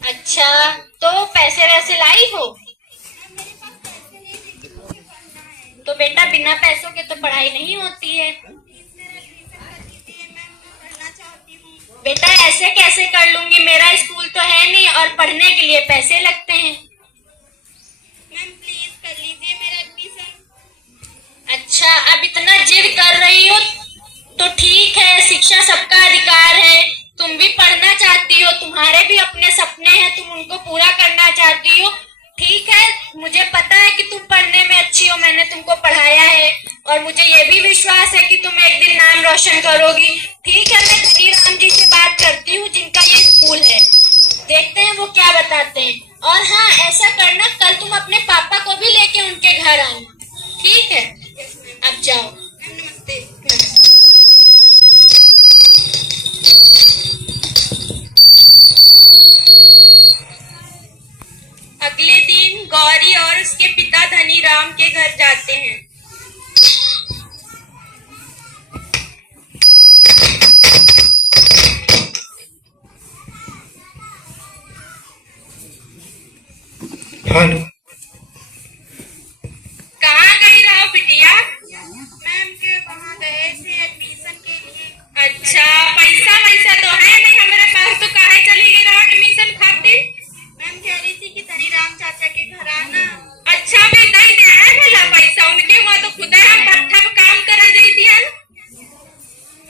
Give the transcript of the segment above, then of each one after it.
अच्छा, तो पैसे वैसे लाई हो? तो बेटा बिना पैसों के तो पढ़ाई नहीं होती है। बेटा ऐसे कैसे कर लूंगी, मेरा स्कूल तो है नहीं और पढ़ने के लिए पैसे लगते हैं। मैम प्लीज कर लीजिए मेरा एडमिशन। अच्छा, अब इतना जिद कर रही हो तो ठीक है, शिक्षा सबका अधिकार है। तुम भी पढ़ना चाहती हो, तुम्हारे भी अपने सपने हैं, तुम उनको पूरा करना चाहती हो। ठीक है, मुझे पता है कि तुम पढ़ने में अच्छी हो, मैंने तुमको पढ़ाया है और मुझे ये भी विश्वास है कि तुम एक दिन नाम रोशन करोगी। ठीक है, मैं धनी राम जी से बात करती हूँ जिनका ये स्कूल है, देखते हैं वो क्या बताते हैं। और हाँ, ऐसा करना, कल तुम अपने पापा को भी लेके उनके घर आना, ठीक है? अब जाओ। नमस्ते। अगले दिन गौरी और उसके पिता धनी राम के घर जाते हैं। हेलो, कहाँ गई रहो बिटिया? मैम के वहाँ गए थे एडमिशन के लिए। अच्छा, पैसा वैसा तो है नहीं हमारे पास, तो काहे चली गई रहो एडमिशन खातिर? मैम कह रही थी कि धनीराम चाचा के घर आना। अच्छा, भी नहीं दे है भला पैसा उनके, वहाँ तो खुदा हम भट्ठा पे काम करा देती है।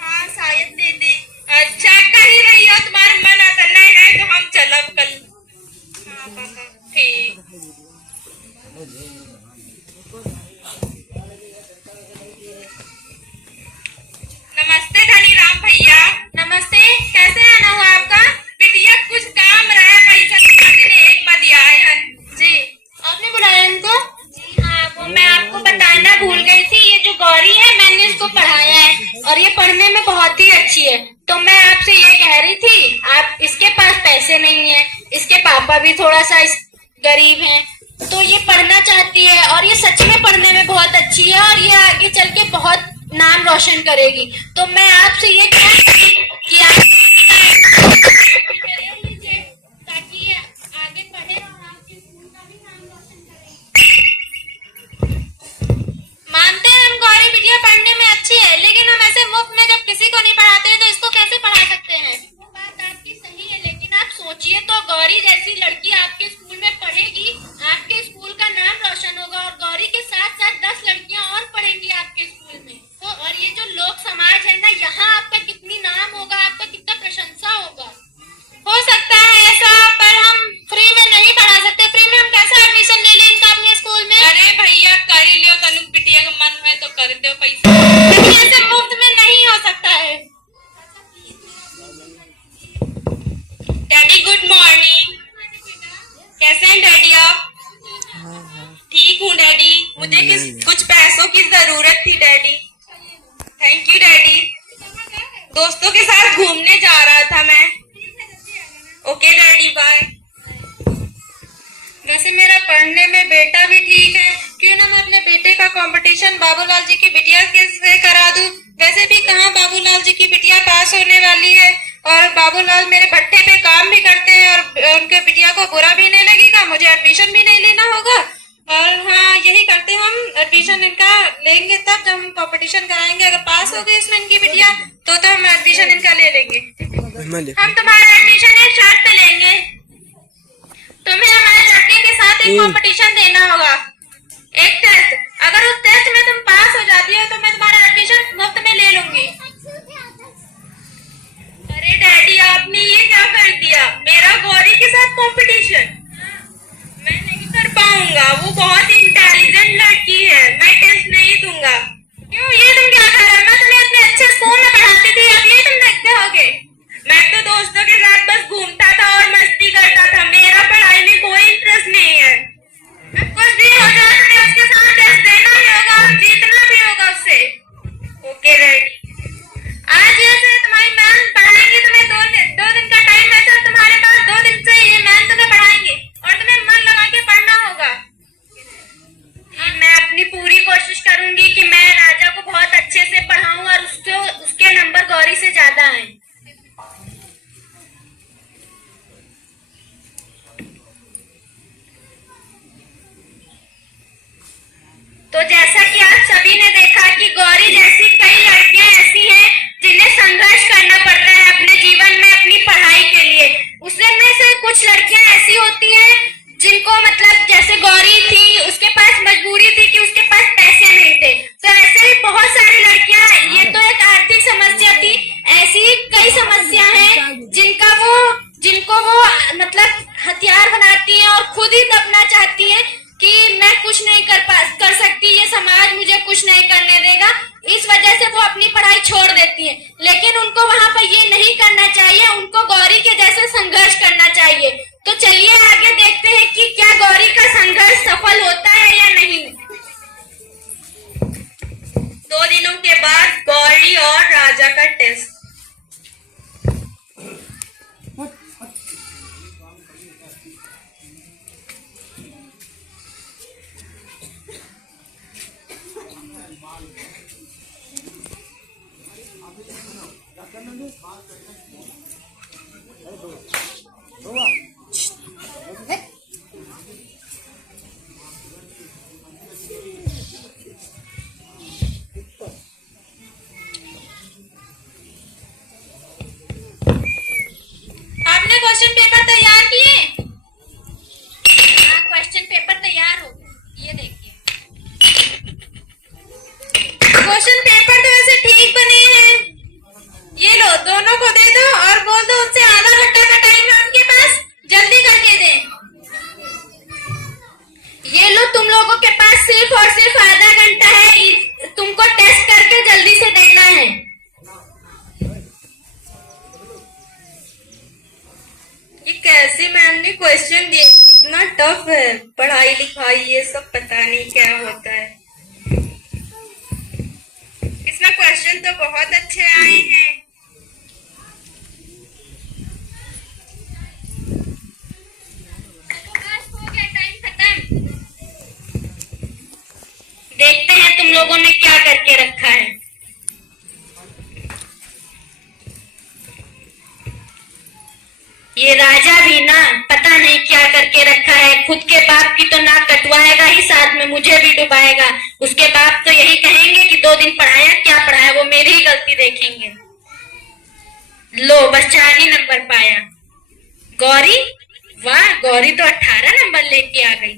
हाँ शायद दे दे। अच्छा, कही रही हो तुम्हारा मन आता नहीं है तो हम चलब कल। हाँ पापा। ठीक। नमस्ते धनी राम भैया। नमस्ते, कैसे आना हुआ आपका? बिटिया कुछ काम रहा, पैसा ने एक बार दिया है जी। आपने बुलाया इनको? जी हाँ, वो मैं आपको बताना भूल गई थी, ये जो गौरी है मैंने इसको पढ़ाया है और ये पढ़ने में बहुत ही अच्छी है। तो मैं आपसे ये कह रही थी, आप इसके पास पैसे नहीं है, इसके पापा भी थोड़ा सा गरीब हैं, तो ये पढ़ना चाहती है और ये सच में पढ़ने में बहुत अच्छी है और ये आगे चल के बहुत नाम रोशन करेगी। तो मैं आपसे ये कहूँगी कि आप ताकि ये आगे पढ़े और आपके स्कूल का भी नाम रोशन करे। मानते हैं हम गौरी बिटिया पढ़ने में अच्छी है, लेकिन हम ऐसे मुफ्त में जब किसी को नहीं पढ़ाते हैं तो इसको कैसे पढ़ा सकते हैं? वो बात आपकी सही है, लेकिन आप सोचिए तो, गौरी जैसी लड़की आपके स्कूल में पढ़ेगी, आपके स्कूल का नाम रोशन होगा और गौरी के साथ साथ 10 लड़कियां और पढ़ेंगी आपके स्कूल में। तो और ये जो लोक समाज है ना, यहाँ आपका कितनी नाम होगा, आपका कितना प्रशंसा होगा। हो सकता है ऐसा, पर हम फ्री में नहीं पढ़ा सकते। फ्री में हम कैसे एडमिशन ले लें इनका अपने स्कूल में? अरे भैया कर ही लियो, तनु बिटिया का मन है तो कर दो पैसा, लेकिन ऐसे मुफ्त में नहीं हो सकता है। Daddy good morning. कैसे हैं डैडी आप? ठीक हूँ डैडी, मुझे कुछ पैसों की जरूरत थी डैडी। Thank you daddy. दोस्तों के साथ घूमने जा रहा था मैं। Okay daddy, bye. वैसे मेरा पढ़ने में बेटा भी ठीक है, क्यों ना मैं अपने बेटे का कंपटीशन बाबूलाल जी की बिटिया से करा दूं। वैसे भी कहाँ बाबूलाल जी की बिटिया पास होने वाली है, और बाबूलाल मेरे भट्टे पे काम भी करते हैं और उनके बिटिया को बुरा भी नहीं लगेगा, मुझे एडमिशन भी नहीं लेना होगा। और हाँ, यही करते हम, एडमिशन इनका लेंगे तब जब हम कंपटीशन कराएंगे। अगर पास हो गई इसमें इनकी बिटिया तो हम एडमिशन इनका ले लेंगे। हम तुम्हारा एडमिशन एक शर्त पे लेंगे, तुम्हें हमारे लड़के के साथ एक कंपटीशन देना होगा, एक टेस्ट। अगर उस टेस्ट में तुम पास हो जाती हो तो मैं तुम्हारा एडमिशन मुफ्त में ले लूंगी। अरे डैडी, आपने ये क्या कर दिया? मेरा गौरी के साथ कंपटीशन मैं नहीं कर पाऊंगा, वो बहुत इंटेलिजेंट लड़की है, मैं टेस्ट नहीं दूंगा। क्यों, ये तुम क्या कर रहे हो? मैं तुम्हें इतने अच्छे स्कूल में पढ़ाती थी, अब ये तुम देखते होगे? मैं तो दोस्तों के साथ बस घूमता था और मस्ती करता था, मेरा पढ़ाई में कोई इंटरेस्ट नहीं है। कुछ भी हो जाए तो उसके साथ टेस्ट देना ही होगा और जीतना भी होगा उससे। Okay daddy. आज जैसे तुम्हारी मैम पढ़ाएंगी, तुम्हें दो दिन का टाइम है, तो तुम्हारे पास 2 दिन से ये मैम तुम्हें पढ़ाएंगे और तुम्हें मन लगा के पढ़ना होगा। मैं अपनी पूरी कोशिश करूंगी कि मैं आपने क्वेश्चन पेपर तैयार किए? हाँ, क्वेश्चन पेपर तैयार हो गए। ये देखिए, क्वेश्चन पेपर तो वैसे ठीक बने हैं। ये लो, दोनों को दे दो और बोल दो उनसे आधा घंटा का टाइम है उनके पास, जल्दी करके दे। ये लो, तुम लोगों के पास सिर्फ और सिर्फ आधा घंटा है, तुमको टेस्ट करके जल्दी से देना है। ये कैसी मैम ने क्वेश्चन दिए, इतना टफ है। पढ़ाई लिखाई ये सब पता नहीं क्या होता है। इसमें क्वेश्चन तो बहुत अच्छे आए हैं। बस हो गया, टाइम खत्म। देखते हैं तुम लोगों ने क्या करके रखा है। ये राजा भी ना पता नहीं क्या करके रखा है। खुद के बाप की तो नाक कटवाएगा ही, साथ में मुझे भी डुबाएगा। उसके बाप तो यही कहेंगे कि 2 दिन पढ़ाया, क्या पढ़ाया, वो मेरी ही गलती देखेंगे। लो, बस 4 ही नंबर पाया। गौरी, वाह, गौरी तो 18 नंबर लेके आ गई।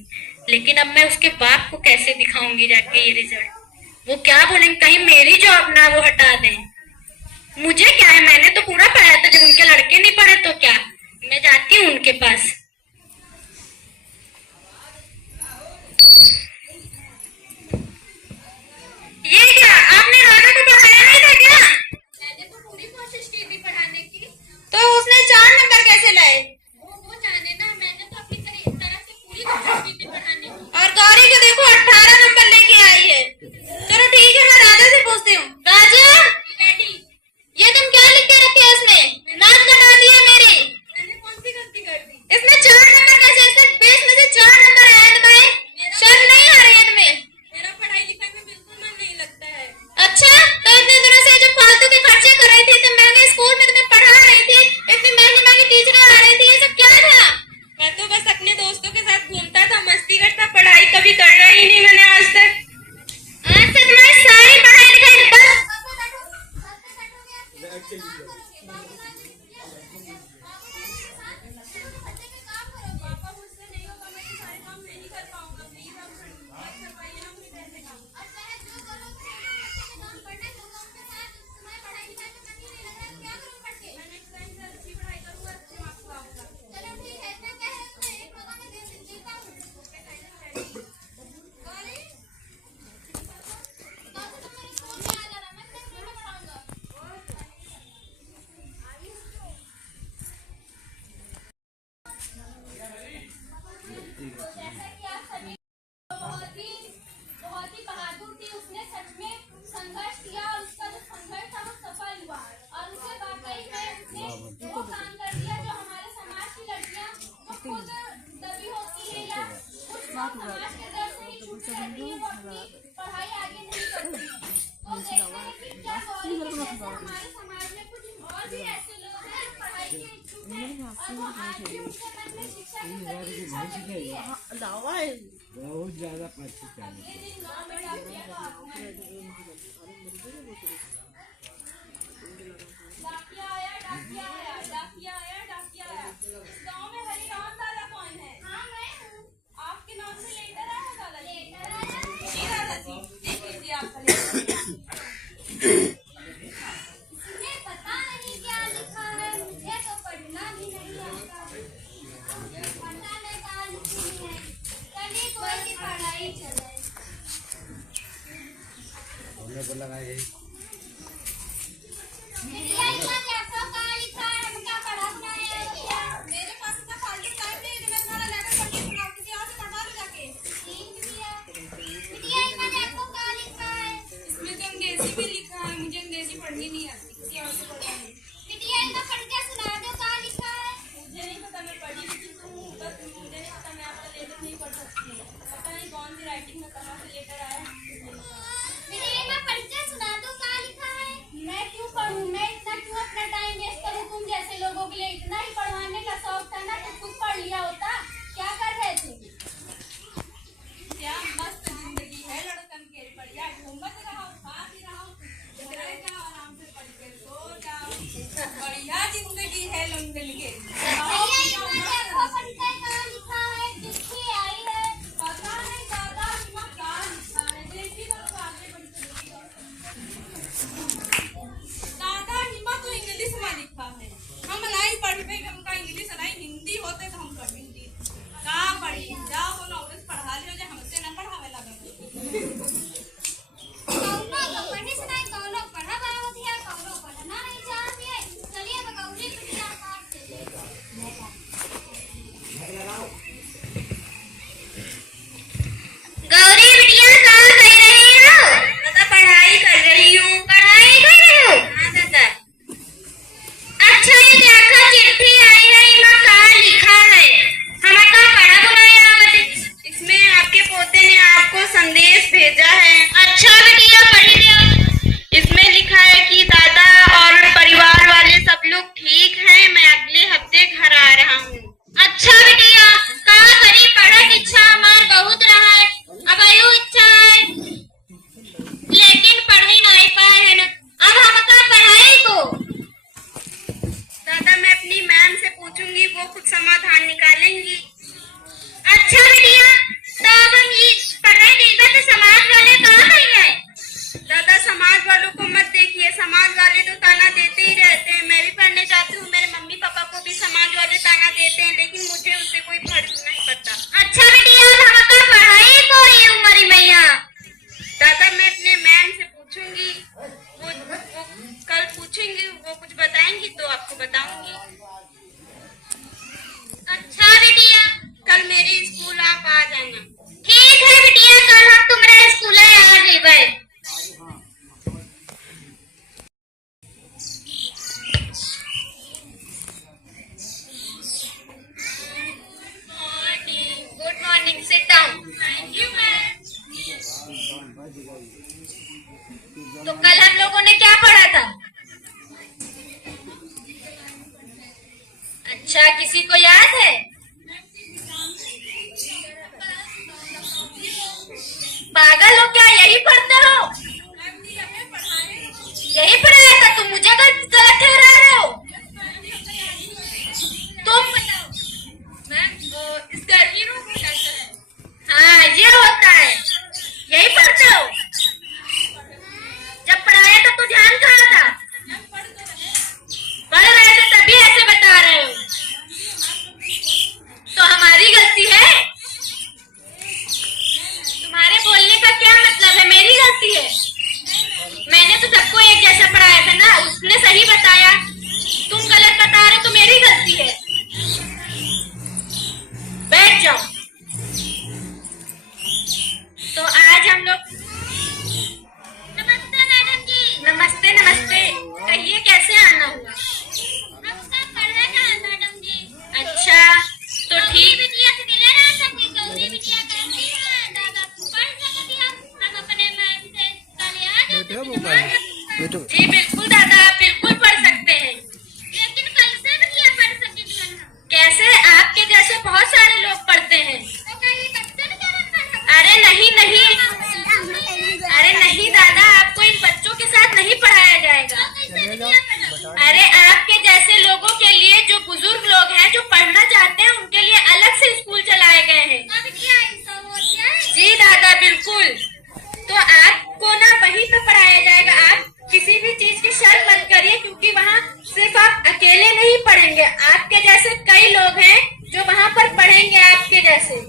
लेकिन अब मैं उसके बाप को कैसे दिखाऊंगी जाके ये रिजल्ट। वो क्या बोलेंगे, कहीं मेरी जॉब ना वो हटा दें। मुझे क्या है, मैंने तो पूरा पढ़ाया था। जब उनके लड़के नहीं पढ़े तो क्या, मैं जाती हूँ उनके पास। ये क्या, आपने राधा को पढ़ाया नहीं था क्या? मैंने तो पूरी कोशिश की थी पढ़ाने की। तो उसने 4 नंबर कैसे लाए? वो जाने ना, मैंने तो अपनी तरह से पूरी कोशिश की थी पढ़ाने की। और गौरी को देखो 18 नंबर लेके आई है। चलो ठीक है, मैं राजा से पूछती हूँ। राजा, ये तुम क्या लिख के रखे इसमें? नाक कटा दिया मेरी। मैंने कौन सी गलती कर दी? इसमें 4 नंबर कैसे, इसमें 20 में से 4 नंबर आए तुम्हें? शर्म नहीं आ रही है तुम्हें? मेरा पढ़ाई लिखाई में बिल्कुल मन नहीं लगता है। अच्छा, तो इतने दिनों से जो फालतू के खर्चे कर रही थी, तो महंगे स्कूल में तुम्हें पढ़ा रही थी, इतनी महंगी महंगी टीचरें आ रही थी, ये सब क्या था? मैं तो बस अपने दोस्तों के साथ घूमता था, मस्ती करता, पढ़ाई कभी करना ही नहीं मैंने आज तक। आज से तुम्हारी सारी पढ़ाई लिखाई बस। बहुत ही बहादुर थी, उसने सच में संघर्ष किया और उसका जो संघर्ष था वो सफल हुआ। और उसे वाकई में उसने वो काम कर दिया जो हमारे समाज की लड़कियां वो खुद दबी होती है या कुछ समाज के डर से ही छूट जाती है, वो अपनी पढ़ाई आगे नहीं करती। तो देखते हैं कि क्या गौरी के जैसे हमारे समाज में कुछ और भी ऐसे लोग हैं पढ़ाई के इच्छुक हैं और वो आज भी उनके मन में शिक्षा की सच्ची इच्छा जगती है। बहुत ज्यादा पढ़ चुका है। डाकिया आया। गाँव में हरिराम दादा कौन है? हाँ, मैं हूँ। आपके नाम से लेटर आया दादा? लेटर आया। जी दादा जी, देख लीजिए आपका लेटर। मुझे पता नहीं क्या लिखा है, मुझे तो पढ़ना भी नहीं आता। पता नहीं क्या लिखी है। चलिए कोई की पढ़ाई चले। हमने बोला है मेरे पास इतना फालतू टाइम नहीं है, मैं तुम्हारा लेटर पढ़ के सुनाऊं, किसी और से पढ़वा लो जाके। इसमें तो अंग्रेजी भी लिखा है, मुझे अंग्रेजी पढ़नी नहीं आती, किसी और से पढ़वा लो। मुझे नहीं पता, मैं पढ़ी लिखी तो हूँ, बस मुझे नहीं पता, मैं आपका लेटर नहीं पढ़ सकती हूँ। पता नहीं कौन सी राइटिंग में कहाँ से लेटर आया। पूछूंगी, वो खुद समाधान निकालेंगी। अच्छा बिटिया, तो अब हम ये पढ़ाई देखा तो समाज वाले कहाँ गए हैं? दादा समाज वालों को मत देखिए, समाज वाले तो ताना देते ही रहते हैं। मैं भी पढ़ने जाती हूँ, मेरे मम्मी पापा को भी समाज वाले ताना देते हैं, लेकिन मुझे उससे कोई फर्क नहीं पड़ता। अच्छा बेटिया, हम तो पढ़ाई को रही उम्र में यहाँ। दादा मैं अपने मैम से पूछूंगी, वो कल पूछूंगी, वो कुछ बताएंगी तो आपको बताऊंगी। अच्छा बेटिया, कल मेरे स्कूल आप आ जाना। ठीक है बेटिया, कल हम तुम्हारे स्कूल आ जेबे। Good morning, sit down. Thank you ma'am. तो कल हम लोगों ने क्या पढ़ा था? अच्छा, किसी को याद है? पागल हो क्या? यही पढ़ते हो? यही पढ़ाया था? तुम मुझे गलत ठहरा रहे हो। तुम बताओ। मैम, इस गर्मी में हो जाता है। हाँ, ये होता है। यही पढ़ते हो? जब पढ़ाया था तो ध्यान कहाँ था? पढ़ रहे थे तभी ऐसे बता रहे हो। तो हमारी गलती है? तुम्हारे बोलने का क्या मतलब है? मेरी गलती है? मैंने तो सबको एक जैसा पढ़ाया था ना, उसने सही बताया। तुम गलत बता रहे तो मेरी गलती है। बैठ जाओ। तो आज हम लोग नमस्ते मैडम जी। नमस्ते नमस्ते। कहिए कैसे आना हुआ? हम सब पढ़ने का है मैडम जी। अच्छा, तो ठीक। बिटिया से मिले ना, सबकी गौरी बिटिया कहती है दादा पढ़ सकती हम अपने मैम से कल आ जाते। जी बिल्कुल दादा, आप बिल्कुल पढ़ सकते हैं। लेकिन कैसे बिटिया पढ़ सकती हैं? कैसे? आपके जैसे बहुत सारे लोग पढ़ते हैं। तो कहीं बच्चे भी अरे नहीं नहीं, अरे नहीं दादा, आपको इन बच्चों के साथ नहीं पढ़ाया जाएगा। अरे आपके जैसे लोगों के लिए, जो बुजुर्ग लोग हैं, जो पढ़ना चाहते हैं, उनके लिए अलग से स्कूल चलाए गए हैं। जी दादा बिल्कुल। तो आपको ना वहीं पे पढ़ाया जाएगा। आप किसी भी चीज की शर्म मत करिए, क्योंकि वहाँ सिर्फ आप अकेले नहीं पढ़ेंगे, आपके जैसे कई लोग हैं जो वहाँ पर पढ़ेंगे आपके जैसे।